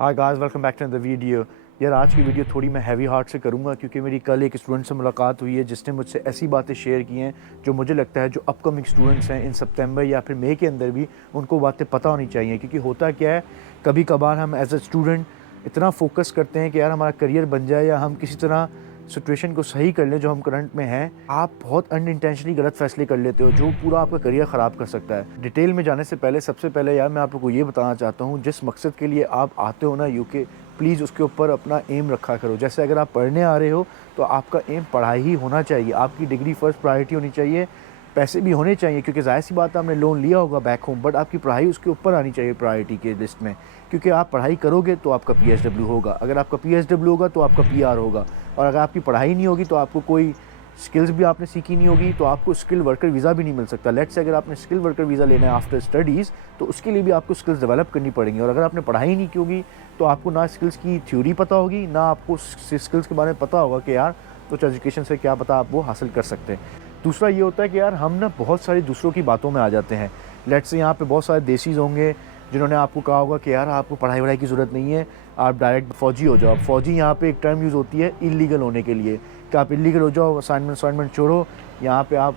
Hi guys, welcome back to the video. यार आज की वीडियो थोड़ी मैं हैवी हार्ट से करूँगा क्योंकि मेरी कल एक स्टूडेंट से मुलाकात हुई है जिसने मुझसे ऐसी बातें शेयर की हैं जो मुझे लगता है जो अपकमिंग स्टूडेंट्स हैं इन सितंबर या फिर मई के अंदर भी उनको बातें पता होनी चाहिए। क्योंकि होता क्या है, कभी कभार हम एज अ स्टूडेंट इतना फोकस करते हैं कि यार हमारा करियर बन जाए या हम किसी तरह सिचुएशन को सही कर लें जो हम करंट में हैं, आप बहुत अनइंटेंशनली गलत फैसले कर लेते हो जो पूरा आपका करियर ख़राब कर सकता है। डिटेल में जाने से पहले सबसे पहले यार मैं आप लोगों को ये बताना चाहता हूँ, जिस मकसद के लिए आप आते हो ना यूके, प्लीज़ उसके ऊपर अपना एम रखा करो। जैसे अगर आप पढ़ने आ रहे हो तो आपका एम पढ़ाई ही होना चाहिए, आपकी डिग्री फर्स्ट प्रायोरिटी होनी चाहिए। पैसे भी होने चाहिए क्योंकि ज़ाहिर सी बात है आपने लोन लिया होगा बैक होम, बट आपकी पढ़ाई उसके ऊपर आनी चाहिए प्रायोरिटी के लिस्ट में। क्योंकि आप पढ़ाई करोगे तो आपका पीएसडब्ल्यू होगा, अगर आपका पीएसडब्ल्यू होगा तो आपका पीआर होगा, और अगर आपकी पढ़ाई नहीं होगी तो आपको कोई स्किल्स भी आपने सीखी नहीं होगी तो आपको स्किल वर्कर वीज़ा भी नहीं मिल सकता। लेट्स से अगर आपने स्किल वर्कर वीज़ा लेना है आफ्टर स्टडीज़ तो उसके लिए भी आपको स्किल्स डेवलप करनी पड़ेंगी, और अगर आपने पढ़ाई नहीं की होगी तो आपको ना स्किल्स की थ्योरी पता होगी ना आपको स्किल्स के बारे में पता होगा कि यार कुछ एजुकेशन से क्या पता आप वो हासिल कर सकते हैं। दूसरा ये होता है कि यार हम ना बहुत सारी दूसरों की बातों में आ जाते हैं। लेट्स से यहाँ पे बहुत सारे देसीज होंगे जिन्होंने आपको कहा होगा कि यार आपको पढ़ाई वढ़ाई की ज़रूरत नहीं है, आप डायरेक्ट फ़ौजी हो जाओ। फ़ौजी यहाँ पे एक टर्म यूज़ होती है इलीगल होने के लिए कि आप इलीगल हो जाओ, असाइनमेंट छोड़ो, यहाँ पे आप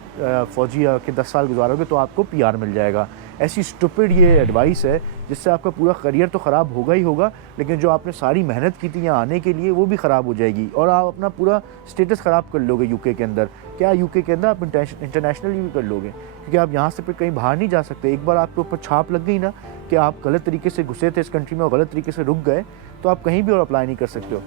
फ़ौजी के 10 साल गुजारोगे तो आपको पीआर मिल जाएगा। ऐसी स्टूपिड ये एडवाइस है जिससे आपका पूरा करियर तो ख़राब होगा ही होगा, लेकिन जो आपने सारी मेहनत की थी यहाँ आने के लिए वो भी ख़राब हो जाएगी और आप अपना पूरा स्टेटस ख़राब कर लोगे यूके के अंदर। क्या यूके के अंदर आप इंटरनेशनली भी कर लोगे, क्योंकि आप यहाँ से फिर कहीं बाहर नहीं जा सकते। एक बार आपके ऊपर छाप लग गई ना कि आप गलत तरीके से घुसे थे इस कंट्री में और गलत तरीके से रुक गए, तो आप कहीं भी और अप्लाई नहीं कर सकते हो।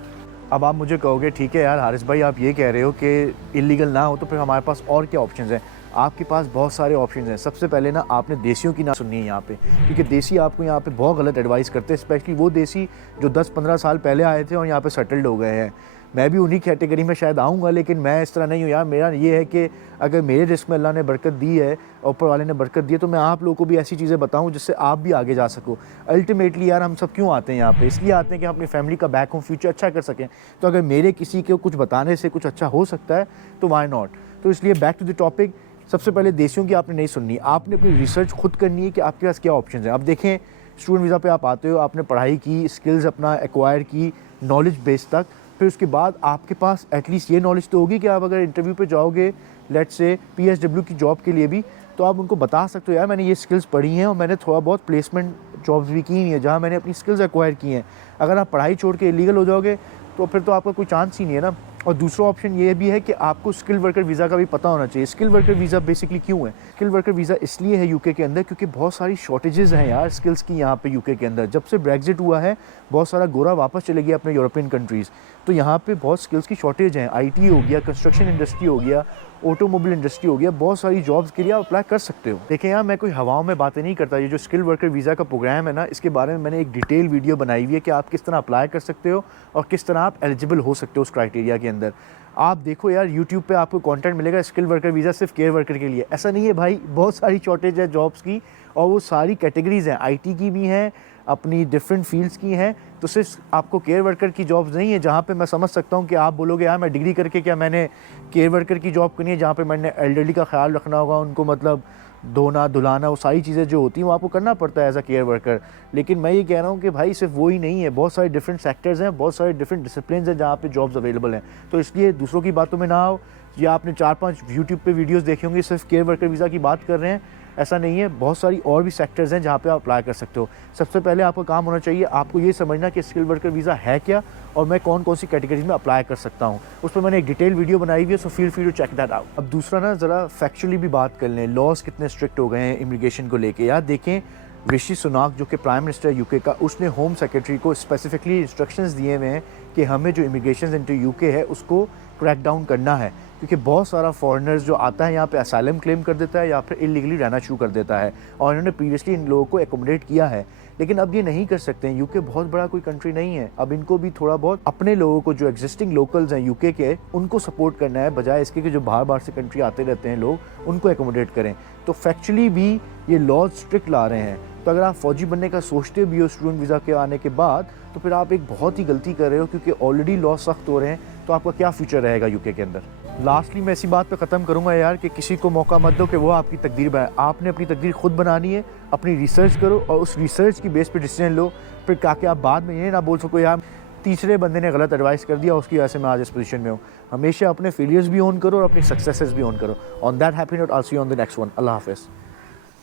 अब आप मुझे कहोगे ठीक है यार हारिस भाई, आप ये कह रहे हो कि इलीगल ना हो तो फिर हमारे पास और क्या ऑप्शंस हैं। आपके पास बहुत सारे ऑप्शंस हैं। सबसे पहले ना आपने देसियों की ना सुननी है यहाँ पे, क्योंकि देसी आपको यहाँ पे बहुत गलत एडवाइस करते हैं, स्पेशली वो देसी जो 10-15 साल पहले आए थे और यहाँ पे सेटल्ड हो गए हैं। मैं भी उन्हीं कैटेगरी में शायद आऊँगा, लेकिन मैं इस तरह नहीं हूँ यार। मेरा ये है कि अगर मेरे रिस्क में अल्लाह ने बरकत दी है, ऊपर वाले ने बरकत दी है, तो मैं आप लोगों को भी ऐसी चीज़ें बताऊँ जिससे आप भी आगे जा सको। अल्टीमेटली यार हम सब क्यों आते हैं यहाँ पे? इसलिए आते हैं कि हम अपनी फैमिली का बैक होम फ्यूचर अच्छा कर सकें। तो अगर मेरे किसी के कुछ बताने से कुछ अच्छा हो सकता है तो वाई नॉट। तो इसलिए बैक टू द टॉपिक, सबसे पहले देसियों की आपने नहीं सुननी, आपने अपनी रिसर्च खुद करनी है कि आपके पास क्या ऑप्शन है। अब देखें, स्टूडेंट वीज़ा पे आप आते हो, आपने पढ़ाई की, स्किल्स अपना एक्वायर की, नॉलेज बेस तक, फिर उसके बाद आपके पास एटलीस्ट ये नॉलेज तो होगी कि आप अगर इंटरव्यू पे जाओगे लेट्स से पीएसडब्ल्यू की जॉब के लिए भी, तो आप उनको बता सकते हो यार मैंने ये स्किल्स पढ़ी हैं और मैंने थोड़ा बहुत प्लेसमेंट जॉब्स भी की हुई हैं जहाँ मैंने अपनी स्किल्स एक्वायर की हैं। अगर आप पढ़ाई छोड़ के इलीगल हो जाओगे तो फिर तो आपका कोई चांस ही नहीं है ना। और दूसरा ऑप्शन ये भी है कि आपको स्किल वर्कर वीज़ा का भी पता होना चाहिए। स्किल वर्कर वीज़ा बेसिकली क्यों है? स्किल वर्कर वीज़ा इसलिए है यूके के अंदर क्योंकि बहुत सारी शॉर्टेजेस हैं यार स्किल्स की यहाँ पे यूके के अंदर। जब से ब्रेग्जिट हुआ है बहुत सारा गोरा वापस चले गया अपने यूरोपियन कंट्रीज़, तो यहाँ पे बहुत स्किल्स की शॉर्टेज है। आईटी हो गया, कंस्ट्रक्शन इंडस्ट्री हो गया, ऑटोमोबाइल इंडस्ट्री हो गया, बहुत सारी जॉब्स के लिए आप अप्लाई कर सकते हो। देखें यार, मैं कोई हवाओं में बातें नहीं करता। ये जो स्किल वर्कर वीज़ा का प्रोग्राम है ना, इसके बारे में मैंने एक डिटेल वीडियो बनाई हुई है कि आप किस तरह अप्लाई कर सकते हो और किस तरह आप एलिजिबल हो सकते हो उस क्राइटेरिया के अंदर। आप देखो यार यूट्यूब पे आपको कंटेंट मिलेगा स्किल वर्कर वीज़ा सिर्फ केयर वर्कर के लिए, ऐसा नहीं है भाई। बहुत सारी शॉर्टेज है जॉब्स की और वो सारी कैटेगरीज़ हैं, आईटी की भी हैं, अपनी डिफरेंट फील्ड्स की हैं। तो सिर्फ आपको केयर वर्कर की जॉब्स नहीं है जहाँ पे मैं समझ सकता हूँ कि आप बोलोगे यार मैं डिग्री करके क्या मैंने केयर वर्कर की जॉब करनी है जहाँ पे मैंने एल्डरली का ख्याल रखना होगा, उनको मतलब धोना धुलाना, वो सारी चीज़ें जो होती हैं वो आपको करना पड़ता है एज अ केयर वर्कर। लेकिन मैं ये कह रहा हूँ कि भाई सिर्फ वो ही नहीं है, बहुत सारे डिफरेंट सेक्टर्स हैं, बहुत सारे डिफरेंट डिसिप्लिन हैं जहाँ पे जॉब्स अवेलेबल हैं। तो इसलिए दूसरों की बातों में ना आओ। या आपने 4-5 यूट्यूब पे वीडियोस देखे होंगे सिर्फ केयर वर्कर वीज़ा की बात कर रहे हैं, ऐसा नहीं है। बहुत सारी और भी सेक्टर्स हैं जहाँ पे आप अप्लाई कर सकते हो। सबसे पहले आपका काम होना चाहिए आपको ये समझना कि स्किल वर्कर वीज़ा है क्या और मैं कौन कौन सी कैटेगरीज में अप्लाई कर सकता हूँ। उस पर मैंने एक डिटेल वीडियो बनाई हुई है, so feel free to check that out. अब दूसरा ना ज़रा फैक्चुअली भी बात कर लें, लॉज कितने स्ट्रिक्ट हो गए हैं इमिग्रेशन को लेके। यार देखें, ऋषि सुनाक जो कि प्राइम मिनिस्टर यूके का, उसने होम सेक्रेटरी को स्पेसिफिकली इंस्ट्रक्शंस दिए हुए हैं कि हमें जो इमिग्रेशन इनटू यूके है उसको क्रैक डाउन करना है, क्योंकि बहुत सारा फॉरेनर्स जो आता है यहाँ पे असाइलम क्लेम कर देता है या फिर इलीगली रहना शुरू कर देता है, और इन्होंने प्रीवियसली इन लोगों को एकोमोडेट किया है। लेकिन अब ये नहीं कर सकते हैं, यूके बहुत बड़ा कोई कंट्री नहीं है। अब इनको भी थोड़ा बहुत अपने लोगों को जो एग्जिस्टिंग लोकल्स हैं यूके के, उनको सपोर्ट करना है, बजाय इसके कि जो बाहर बाहर से कंट्री आते रहते हैं लोग उनको एकोमोडेट करें। तो फैक्चुअली भी ये लॉज स्ट्रिक्ट ला रहे हैं। तो अगर आप फौजी बनने का सोचते भी हो स्टूडेंट वीज़ा के आने के बाद, तो फिर आप एक बहुत ही गलती कर रहे हो, क्योंकि ऑलरेडी लॉ सख्त हो रहे हैं। तो आपका क्या फ्यूचर रहेगा यूके के अंदर? लास्टली मैं इसी बात पे ख़त्म करूँगा यार कि किसी को मौका मत दो कि वो आपकी तकदीर बनाए। आपने अपनी तकदीर खुद बनानी है, अपनी रिसर्च करो और उस रिसर्च की बेस पे डिसीजन लो। फिर ताकि आप बाद में ये ना बोल सको यार तीसरे बंदे ने गलत एडवाइस कर दिया, उसकी वजह से मैं आज इस पोजीशन में हूँ। हमेशा अपने फेलियर्स भी ओन करो और अपनी सक्सेसेस भी ओन करो। On that happy note I will see you on the next one. अल्लाह हाफ़िज़।